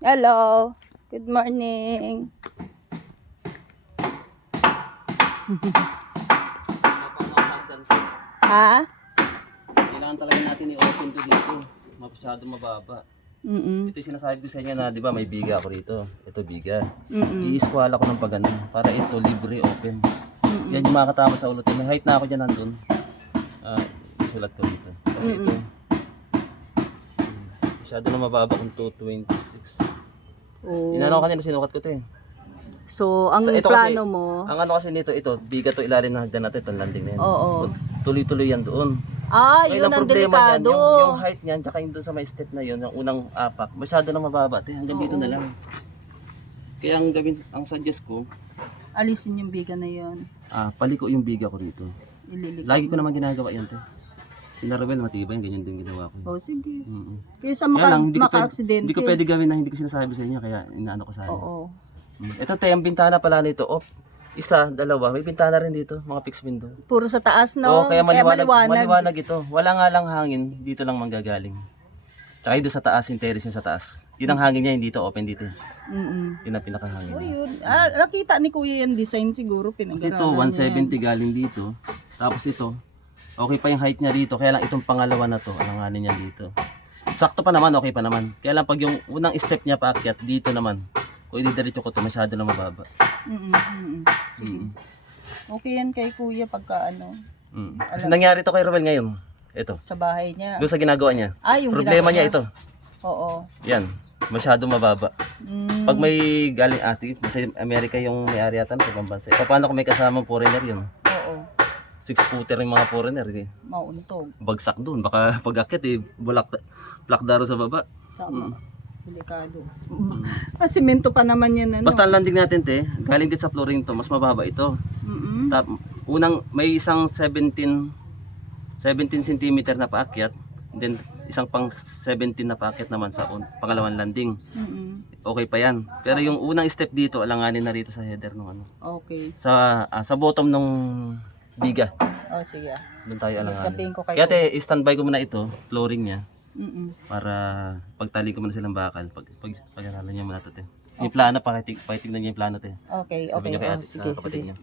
Hello. Good morning. Ha? Kailangan talaga natin i-open to dito. Masyado mababa. Ito yung sinasabi ko sa inyo na, di ba, may biga ako rito. Ito biga. I-squala ko ng pagano para ito libre open. Yan yung makakatama sa ulot. May height na ako dyan nandun. Isulat ko dito. Kasi ito, masyado na mababa kung 226. Oh. Inano ko kanina, sinukat ko ito eh. So, ang Ito plano kasi, mo? ang ano kasi nito, ito, biga to ilalim ng hagdan natin, itong landing na yan. Oo. Tuloy-tuloy yan doon. Yun ang delikado. Niyan, yung height niyan, tsaka yung doon sa may step na yun, yung unang apak, masyado na mababa. Hanggang dito na lang. Kaya ang gawin, ang suggest ko, Alisin yung biga na yun. paliko yung biga ko rito. Ililiko. Lagi ko naman ginagawa yan, te. Sinarabel, matibay, ganyan din ginawa ko. Sige. Mm-mm. Kaysa Kaya lang, maka-aksidente. hindi ko pwede gawin na hindi ko sinasabi sa inyo, kaya inaano ko sana. Oo. Ito, te, ang bintana pala nito, isa, dalawa, may bintana rin dito, mga fixed window. Puro sa taas, no? Kaya maliwanag ito. Wala nga lang hangin, dito lang manggagaling. Tsaka doon sa taas, yung terrace yung sa taas. Yun ang hangin niya, hindi dito, open dito. Yun ang pinakahangin. Yun. Nakita ni Kuya yung design siguro, Kasi pinag-aralan ito, 170 galing dito. Tapos ito, okay pa yung height niya dito. Kaya lang itong pangalawa na to, alanganin niya dito. Sakto pa naman, okay pa naman. Kaya lang pag yung unang step niya paakyat, dito naman. Kung i-diretso ko to, masyado na mababa. Okay yan kay Kuya pagka ano, Kasi nangyari to kay Romel ngayon. Ito, sa bahay niya. doon sa ginagawa niya. Yung Problema ginagawa niya ito. Oo. Yan, masyado mababa. Pag may galing ati, sa Amerika yung may-ari yata sa ibang bansa. Paano kung may kasamang foreigner yun? Oo. 6-footer yung mga foreigner. Mauntog. Bagsak doon. Baka pag-akit plakdaro sa baba. Tama. Delikado. Simento pa naman yan. Ano? Basta ang landing natin, te, galing din sa flooring to, mas mababa ito. Unang may isang 17 cm na paakyat, then isang pang 17 na paakyat naman sa pangalawang landing. Okay pa yan. Pero yung unang step dito, alanganin na rito sa header ng ano. Okay. Sa bottom ng biga. Sige. Doon tayo alanganin. Sabihin ko kayo. Kaya te, standby ko muna ito, flooring niya. Para pagtali ko muna silang bakal. Pag-aralan niya muna ito, te. Yung plano, pakitignan niya yung plano, te. Okay. Sabi niyo kay ate, Sige. sa kapatid niya.